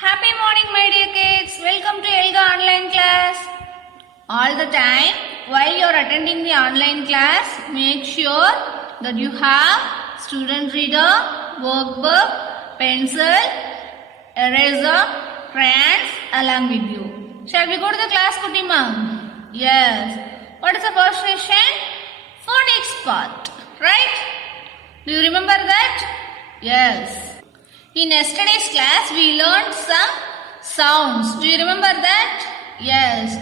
Happy morning, my dear kids. Welcome to Elga online class. All the time, while you are attending the online class, make sure that you have student reader, workbook, pencil, eraser, crayons along with you. Shall we go to the class, Kutima? Yes. What is the first session? Phonics part, right? Do you remember that? Yes. In yesterday's class, we learned some sounds. Do you remember that? Yes.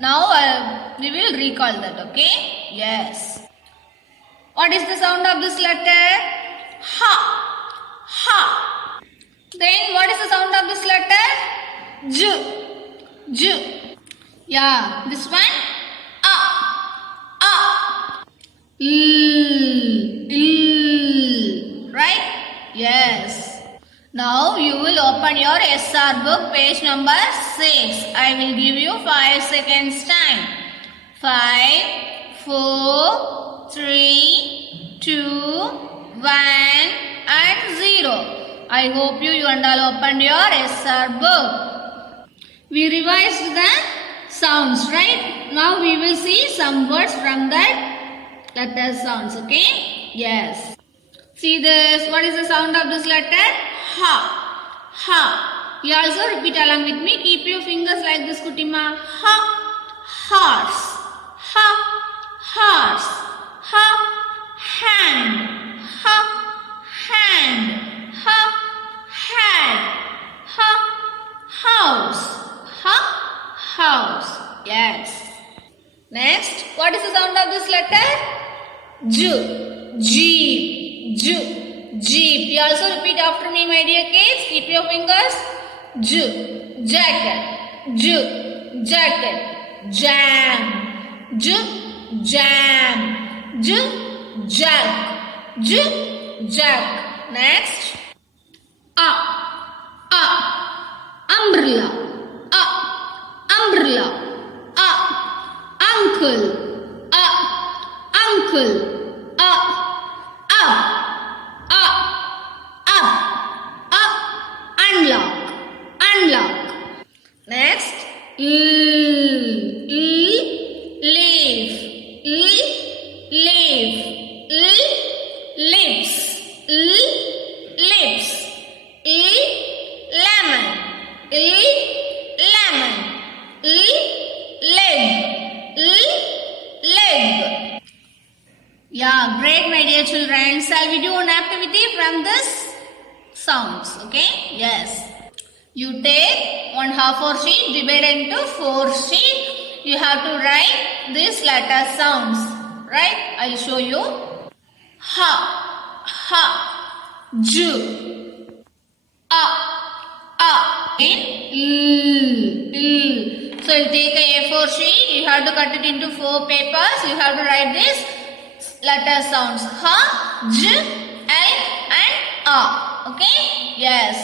Now we will recall that, okay? Yes. What is the sound of this letter? Ha. Ha. Then what is the sound of this letter? J. J. Yeah. This one? A. A. L. L. Right? Yes. Now you will open your SR book, page number 6. I will give you 5 seconds time. 5, 4, 3, 2, 1 and 0. I hope you and all opened your SR book. We revised the sounds, right? Now we will see some words from that letter sounds, okay? Yes. See this. What is the sound of this letter? Ha. Ha. You also repeat along with me. Keep your fingers like this, Kutima. Ha. Horse. Ha. Horse. Ha. Hand. Ha. Hand. Ha. Hat. Ha. House. Ha. House. Yes. Next, what is the sound of this letter? J. Jeep. J. Jeep. You also repeat after me, my dear kids. Keep your fingers. J. Jacket. J. Jacket. Jam. J. Jam. J. Jack. J. Jack. Next. A. A. Umbrella. A. Umbrella. A. Uncle. A. Uncle. A. Up. Unlock. Unlock. Next. Leaf. Leaf. Lips. Lips. Lemon. Lemon. Leg. Leg. Yeah, great, my dear children. Shall we do an activity from this sounds? Okay? Yes. You take 1/2 sheet, divide into 4 sheet. You have to write this letter sounds. Right? I'll show you. Ha. Ha. J. A. A. In L. So you take a A4 sheet. You have to cut it into 4 papers. You have to write this letter sounds. Ha, J, L and A. Okay? Yes.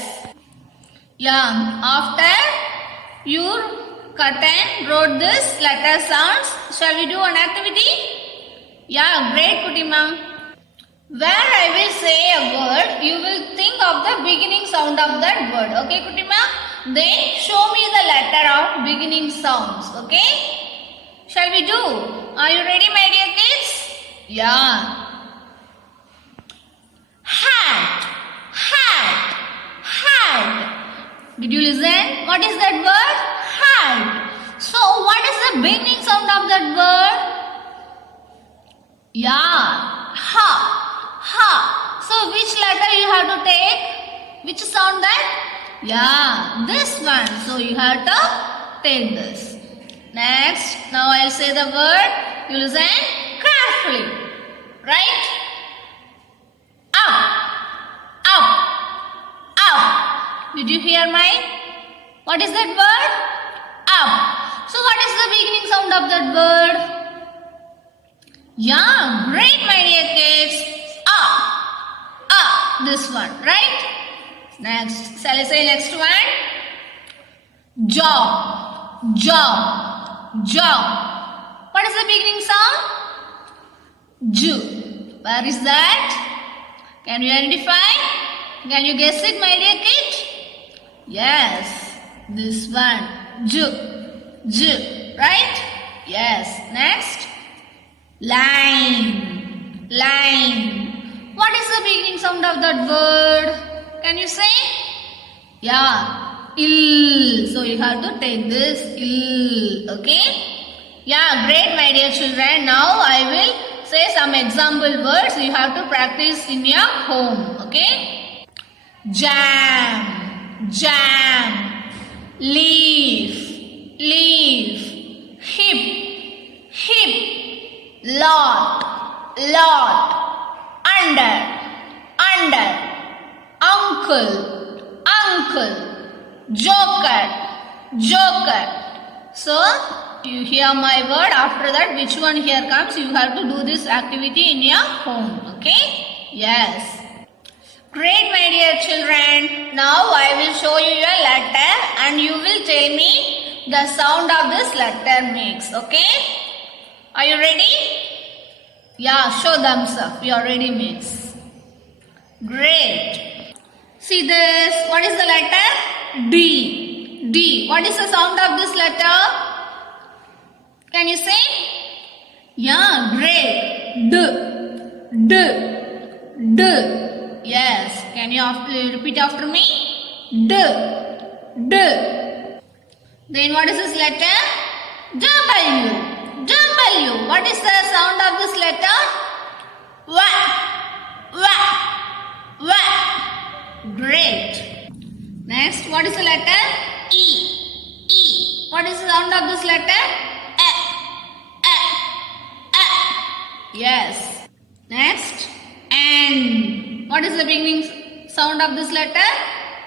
Yeah. After you cut and wrote this letter sounds, shall we do an activity? Yeah, great, Kutima. Where I will say a word, you will think of the beginning sound of that word. Okay, Kutima? Then show me the letter of beginning sounds. Okay? Shall we do? Are you ready, my dear kids? Yeah. Hat. Hat. Hat. Did you listen? What is that word? Hat. So, what is the beginning sound of that word? Yeah. Ha. Ha. So, which letter you have to take? Which sound that? Yeah. This one. So, you have to take this. Next. Now, I'll say the word. You listen carefully. Right? Up. Up. Up. Did you hear my? What is that word? Up. So what is the beginning sound of that word? Yeah, great, my dear kids. Up. Up. This one, right? Next. Shall I say next one? Job. Job. Job. What is the beginning sound? J. Where is that? Can you identify? Can you guess it, my dear kid? Yes, this one. J, right? Yes. Next, line. Line. What is the beginning sound of that word? Can you say? Yeah, ill. So you have to take this ill. Okay? Yeah, great, my dear children. Now I will say some example words. You have to practice in your home. Okay? Jam, jam. Leaf, leaf. Hip, hip. Lot, lot. Under. Uncle, uncle. Joker. So, you hear my word. After that, which one here comes, you have to do this activity in your home. Okay? Yes. Great, my dear children. Now, I will show you a letter and you will tell me the sound of this letter makes. Okay? Are you ready? Yeah, show thumbs up. You are ready, mates. Great. See this. What is the letter? D. D. What is the sound of this letter? Can you say? Yeah, great. D. D. D. Yes. Can you repeat after me? D. D. Then what is this letter? W. W. What is the sound of this letter? W. W. W. Great. Next, what is the letter? E. E. What is the sound of this letter? E. E. E. Yes. Next, N. What is the beginning sound of this letter?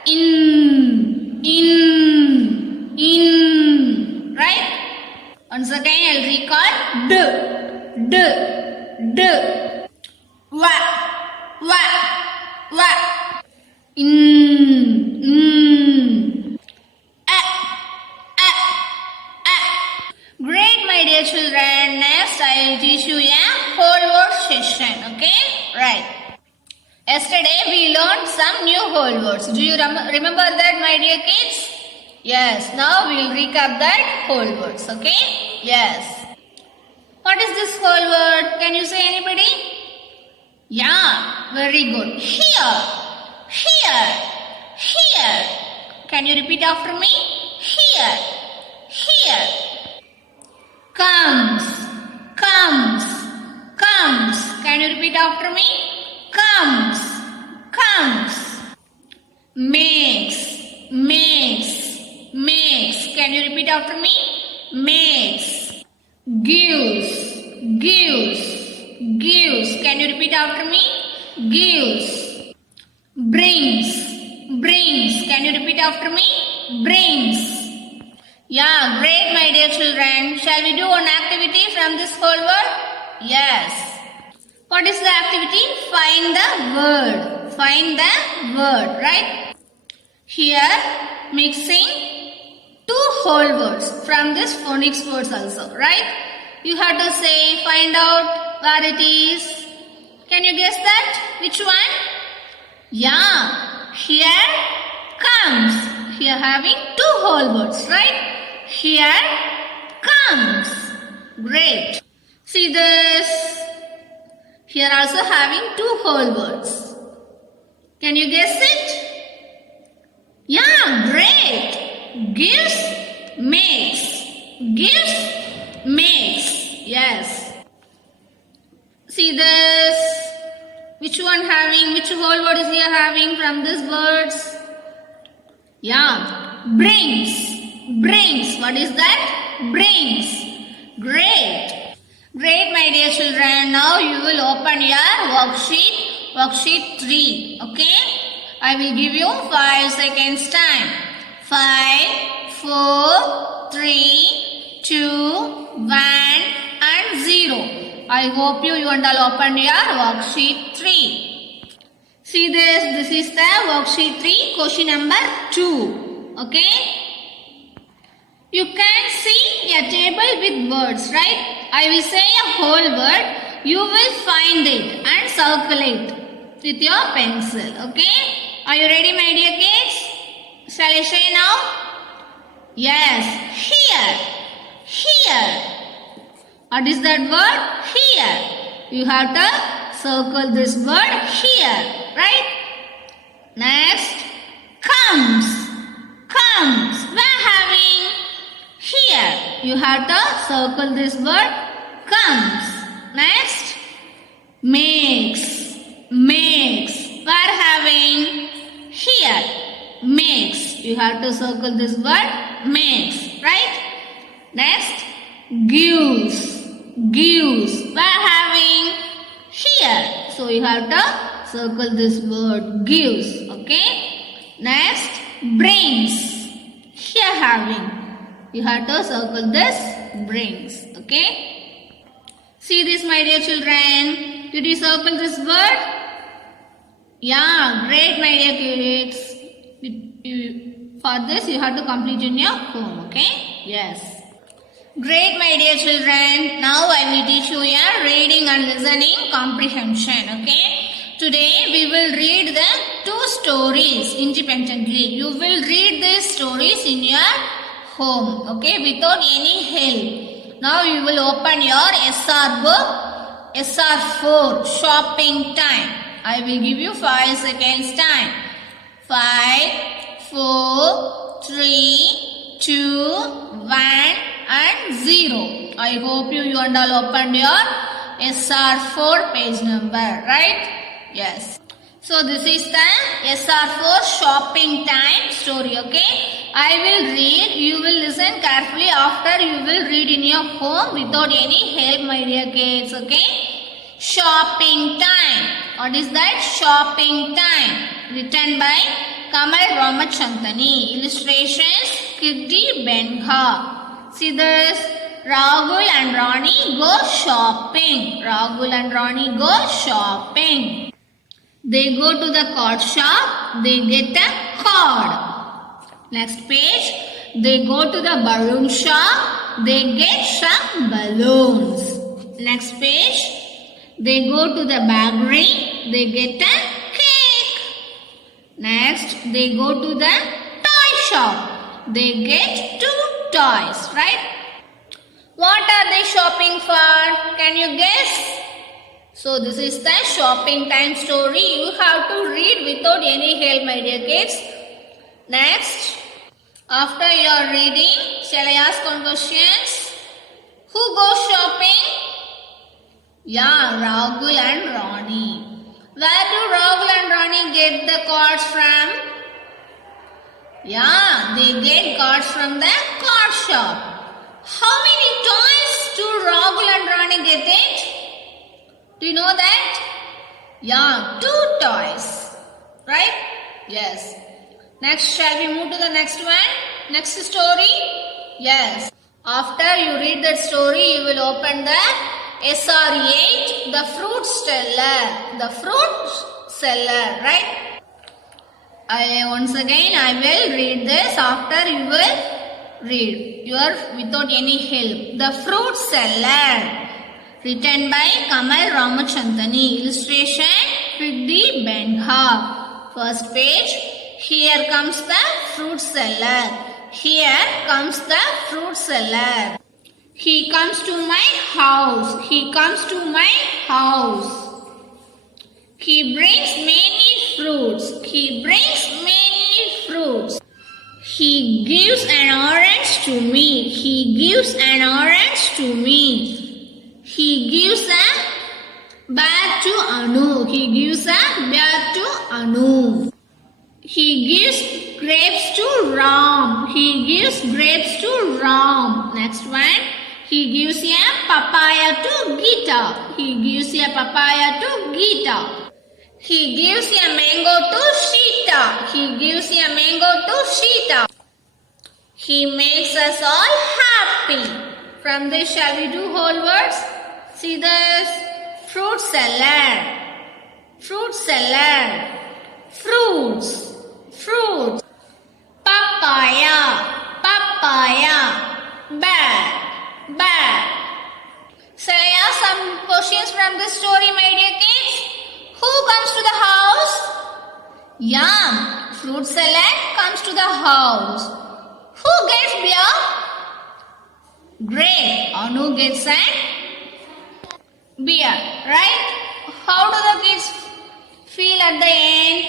In. In. In. Right? Once again, I'll recall. D. D. D. W. W. W. In. In. Great, my dear children. Next, I will teach you a whole word session. Okay? Right. Yesterday, we learned some new whole words. Do you remember that, my dear kids? Yes. Now, we will recap that whole words. Okay? Yes. What is this whole word? Can you say anybody? Yeah. Very good. Here. Here. Here. Can you repeat after me? Here. Here. Comes. Comes. Comes. Can you repeat after me? Comes. Comes. Makes. Makes. Makes. Can you repeat after me? Makes. Gives. Gives. Gives. Can you repeat after me? Gives. Brings. Brings. Can you repeat after me? Brings. Yeah, great, my dear children. Shall we do an activity from this whole word? Yes. What is the activity? Find the word. Find the word, right? Here, mixing two whole words from this phonics words also, right? You have to say, find out where it is. Can you guess that? Which one? Yeah, here comes. Here having two whole words, right? Here comes. Great. See this. Here also having two whole words. Can you guess it? Yeah, great. Gives, makes. Gives, makes. Yes. See this. Which one having, which whole word is here having from these words? Yeah, brings. Brings. What is that? Brings. Great. Great, my dear children. Now you will open your worksheet. Worksheet 3. Okay? I will give you 5 seconds time. 5, 4, 3, 2, 1 and 0. I hope you and all opened your worksheet 3. See this. This is the worksheet 3. Question number 2. Okay? You can see a table with words, right? I will say a whole word. You will find it and circle it with your pencil. Okay? Are you ready, my dear kids? Shall I say now? Yes, here. Here. What is that word? Here. You have to circle this word here. Right? Next, comes. Comes. We are having here. You have to circle this word comes. Next, makes. Makes. We are having here. Makes. You have to circle this word makes. Right? Next, gives. Gives. We are having here. So you have to circle this word gives. Okay? Next, brings. Here having. You have to circle this brings. Okay? See this, my dear children. Did you circle this word? Yeah, great, my dear kids. For this, you have to complete in your home. Okay? Yes. Great, my dear children. Now I will teach you your reading and listening comprehension. Okay? Today we will read the two stories independently. You will read these stories in your home. Okay? Without any help. Now you will open your SR book. SR4 shopping time. I will give you 5 seconds time. 5, 4, 3, 2, 1 and 0. I hope you and all opened your SR4 page number, right? Yes. So this is the SR4 shopping time story, okay? I will read, you will listen carefully after you will read in your home without any help, my dear kids, okay? Shopping time. What is that? Shopping time. Written by Kamal Ramachandani. Illustrations Kirti Benha. See this? Rahul and Ronnie go shopping. Rahul and Ronnie go shopping. They go to the card shop. They get a card. Next page. They go to the balloon shop. They get some balloons. Next page. They go to the bakery. They get a cake. Next, they go to the toy shop. They get 2 toys, right? What are they shopping for? Can you guess? So this is the shopping time story. You have to read without any help, my dear kids. Next, after your reading, shall I ask one questions? Who goes shopping? Yeah, Rahul and Ronnie. Where do Rahul and Ronnie get the cards from? Yeah, they get cards from the card shop. How many toys do Rahul and Ronnie get it? Do you know that? Yeah, 2 toys. Right? Yes. Next, shall we move to the next one? Next story? Yes. After you read that story, you will open the SR8, the fruit seller. The fruit seller, right? Once again, I will read this. After you will read. You are without any help. The fruit seller. Written by Kamal Ramachandani. Illustration Kirti Benha. First page. Here comes the fruit seller. Here comes the fruit seller. He comes to my house. He comes to my house. He brings many fruits. He brings many fruits. He gives an orange to me. He gives an orange to me. He gives a bag to Anu. He gives a bag to Anu. He gives grapes to Ram. He gives grapes to Ram. Next one. He gives a papaya to Gita. He gives a papaya to Gita. He gives a mango to Sita. He gives a mango to Sita. He makes us all happy. From this, shall we do whole words? See this. Fruit salad. Fruit salad. Fruits. Fruits. Papaya. Papaya. Bag. Bag. Shall I ask some questions from this story, my dear kids? Who comes to the house? Yeah, fruit salad comes to the house. Who gets beer? Great. Anu gets an beer, right? How do the kids feel at the end?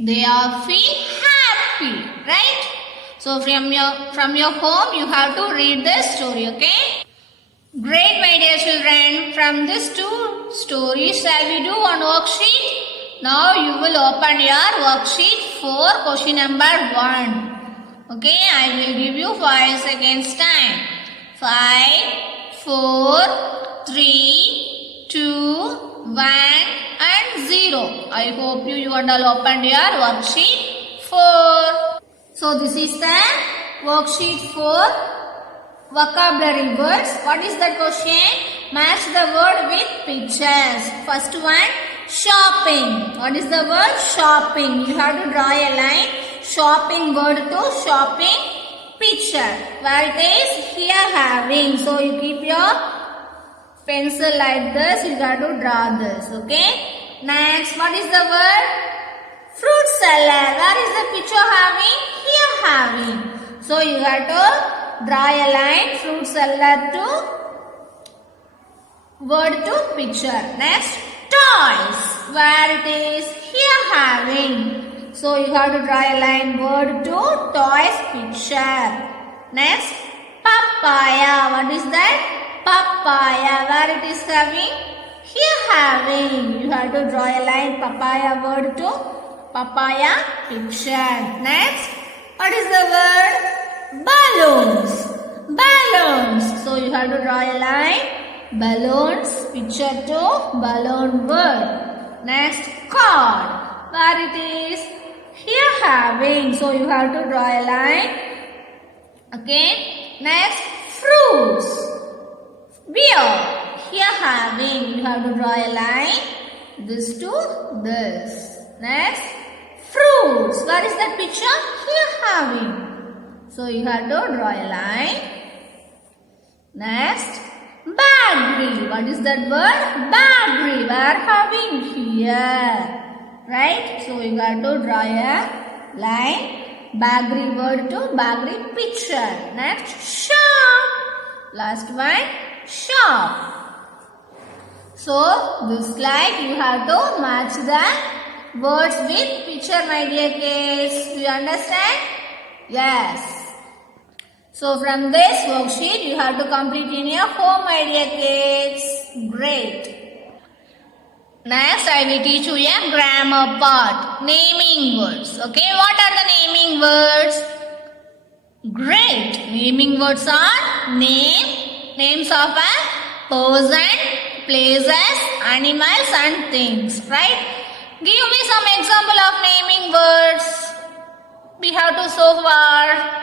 They are feel happy, right? So from your home you have to read the story, okay? Great, my dear children. From these two stories, shall we do one worksheet? Now you will open your worksheet for question number 1. Okay, I will give you 5 seconds time. 5, 4, 3, 2, 1 and 0. I hope you all opened your worksheet 4. So this is the worksheet for vocabulary words. What is the question? Match the word with pictures. First one, shopping. What is the word? Shopping. You have to draw a line. Shopping word to shopping picture. Where it is? Here having. So you keep your pencil like this. You have to draw this. Okay. Next, what is the word? Fruit salad. Where is the picture having? Here having. So you have to draw a line, fruit salad to word to picture. Next, toys. Where it is? Here having. So you have to draw a line, word to toys picture. Next, papaya. What is that? Papaya. Where it is having? Here having. You have to draw a line, papaya word to papaya picture. Next, what is the word? Balloons. Balloons. So you have to draw a line. Balloons. Picture to balloon word. Next, card. Where it is? Here having. So you have to draw a line. Okay. Next, fruits. Beer. Here having. You have to draw a line. This to this. Next, fruits. Where is that picture? Here having. So you have to draw a line. Next, bakery. What is that word? Bakery. We are having here. Right? So you have to draw a line. Bakery word to bakery picture. Next, shop. Last one, shop. So this slide you have to match the words with picture, my dear kids. Do you understand? Yes. So from this worksheet you have to complete in your home, my dear kids. Great. Next I will teach you a grammar part. Naming words. Okay, what are the naming words? Great. Naming words are names of a person, places, animals and things. Right? Give me some example of naming words. We have to so far.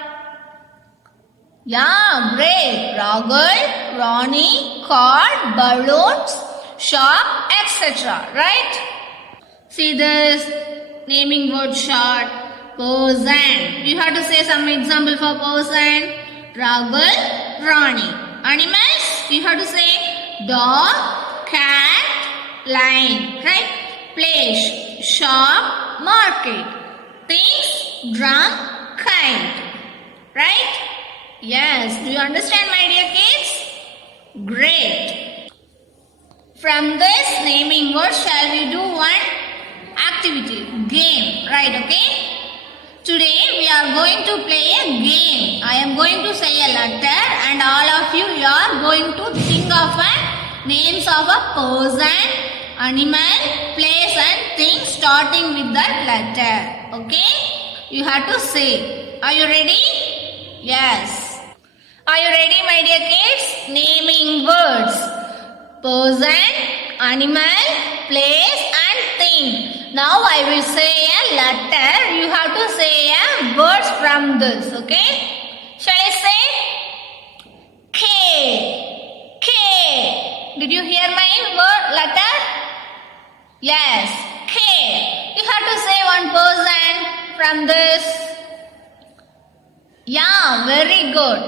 Yeah, great. Rahul, Ronnie, car, balloons, shop, etc. Right? See this naming word short. Person. You have to say some example for person. Rahul, Ronnie. Animals. You have to say dog, cat, lion. Right? Place, shop, market. Things, drum, kite. Right? Yes. Do you understand, my dear kids? Great. From this naming word, shall we do one activity? Game. Right, okay? Today we are going to play a game. I am going to say a letter and all of you are going to think of names of a person, animal, place and thing starting with that letter. Okay? You have to say. Are you ready? Yes. Are you ready, my dear kids? Naming words. Person, animal, place and thing. Now I will say a letter. You have to say a words from this. Okay? Shall I say? K. K. Did you hear my word letter? Yes. K. You have to say one person from this. Yeah, very good.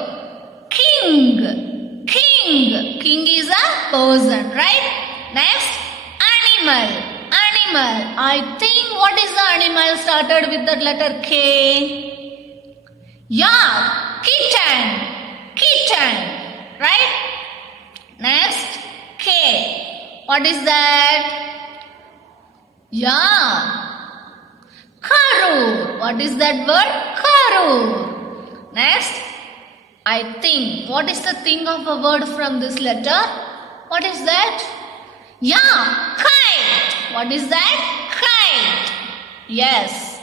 King. King. King is a person, right? Next, animal. Animal. animal. I think what is the animal started with the letter K? Yeah, kitten. Kitten. Right? Next, K. What is that? Yeah. Karu. What is that word? Karu. Next, I think. What is the thing of a word from this letter? What is that? Yeah, kite. What is that? Kite. Yes.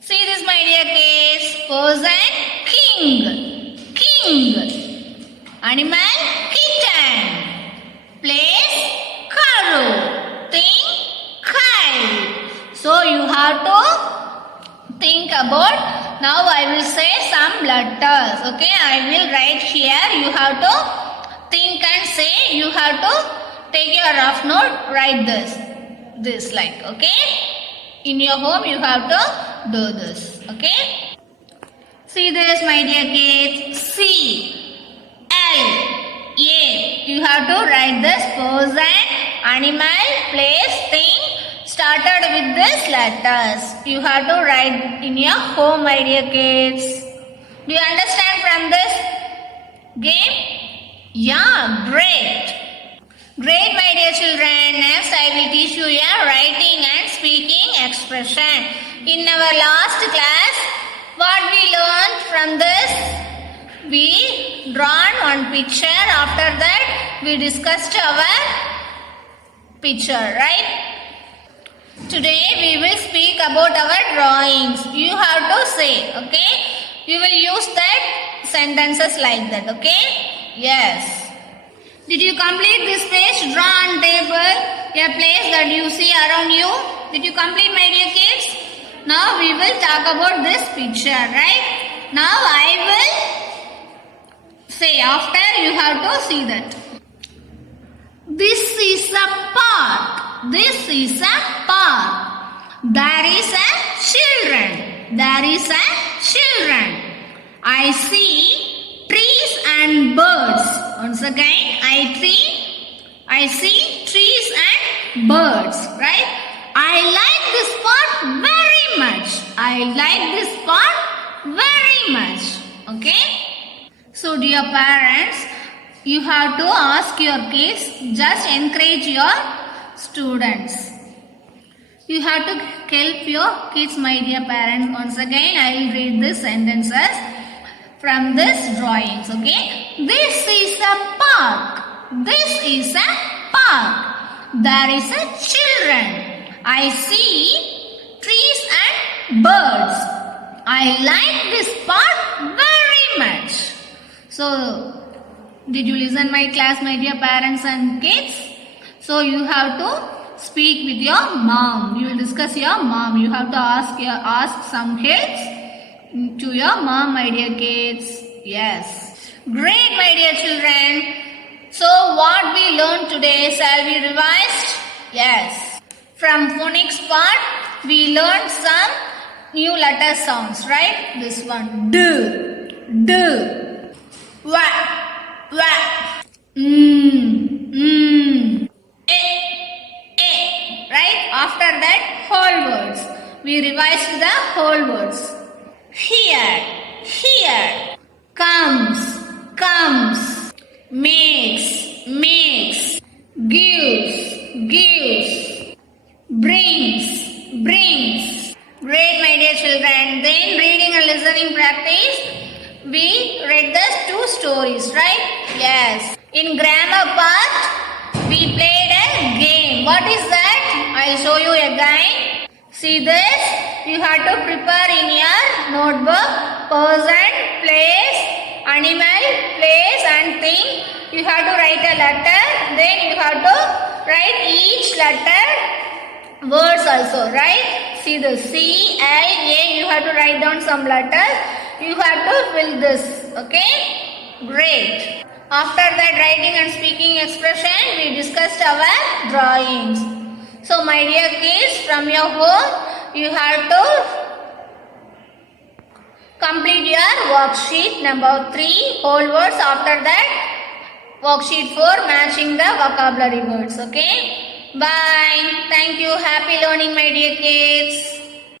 See this, my dear kids. Person, king. King. Animal, kitten. Place, karu. Thing, kite. So you have to think about. Now I will say some letters. Okay, I will write here. You have to think and say. You have to take your rough note, write this like, okay? In your home you have to do this, okay? See this, my dear kids. C, L, A. You have to write this person, animal, place, thing started with these letters. You have to write in your home, my dear kids. Do you understand from this game? Yeah, great. Great, my dear children. Next, I will teach you a writing and speaking expression. In our last class, what we learned from this? We drawn one picture. After that, we discussed our picture, right? Today, we will speak about our drawings. You have to say, okay? You will use that sentences like that, okay? Yes. Did you complete this page? Draw on table a place that you see around you. Did you complete, my dear kids? Now we will talk about this picture, right? Now I will say, after you have to see that. This is a park. This is a park. There is a children. There is a children. I see trees and birds. Once again, I see trees and birds, right? I like this part very much. I like this part very much. Okay? So, dear parents, you have to ask your kids, just encourage your students. You have to help your kids, my dear parents. Once again, I will read these sentences from this drawings, okay? This is a park. This is a park. There is a children. I see trees and birds. I like this park very much. So, did you listen my class, my dear parents and kids? So, you have to speak with your mom. You will discuss your mom. You have to ask some helps to your mom, my dear kids. Yes. Great, my dear children. So, what we learned today, shall we revise? Yes. From phonics part, we learned some new letter sounds, right? This one. D, D. Wa, wa. Right? After that, whole words. We revised the whole words. Here, here. Comes, comes. Makes, makes. Gives, gives. Brings, brings. Great, my dear children. Then reading and listening practice. We read the two stories, right? Yes. In grammar part, we played a game. What is that? I'll show you again. See this? You have to prepare in your notebook person, place, animal, place and thing. You have to write a letter. Then you have to write each letter words also, right? See the C, L, A. You have to write down some letters. You have to fill this. Okay? Great. After that writing and speaking expression, we discussed our drawings. So my dear kids, from your home, you have to complete your worksheet number 3, whole words. After that, worksheet 4, matching the vocabulary words. Okay? Bye. Thank you. Happy learning, my dear kids.